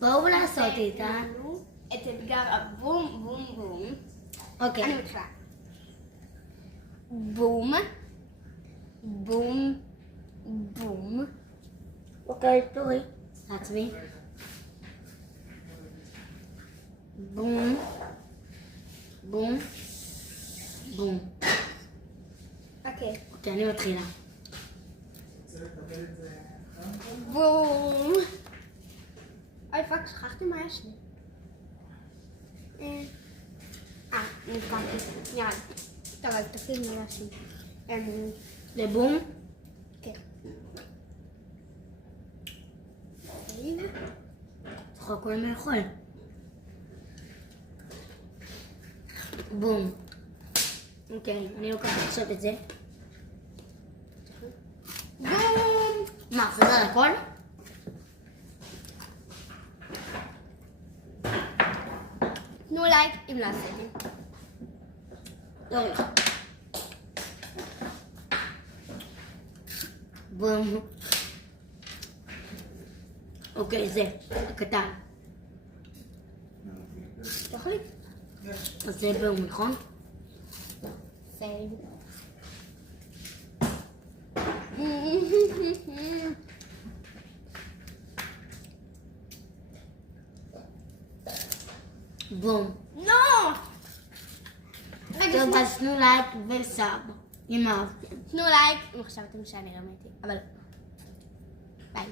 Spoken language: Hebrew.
בואו לעשות איתה. את אתגר הבום בום בום. אוקיי. אני מתחילה. בום, בום, בום. אוקיי, תורי. לעצמי. בום. בום. בום. אוקיי. אוקיי, אני מתחילה. בום. אוי פאק, שכחתי מה יש לי. נפגעתי. יאללה. טוב, אז תפעיל מה להשאיר. לבום. כן. הנה. צריך הכל מאכול. בום. אוקיי, אני לוקחת עכשיו את זה. בום. מה, חוזר הכל? תנו לייק אם לא עשיתם. לא הולך. בום. אוקיי, זה הקטן. תאכלי. אז זה בום, נכון? סייב. בום. לא! טוב, אז תנו לייק וסאב, אם אהבתם. תנו לייק אם חשבתם שאני רמיתי, אבל ביי.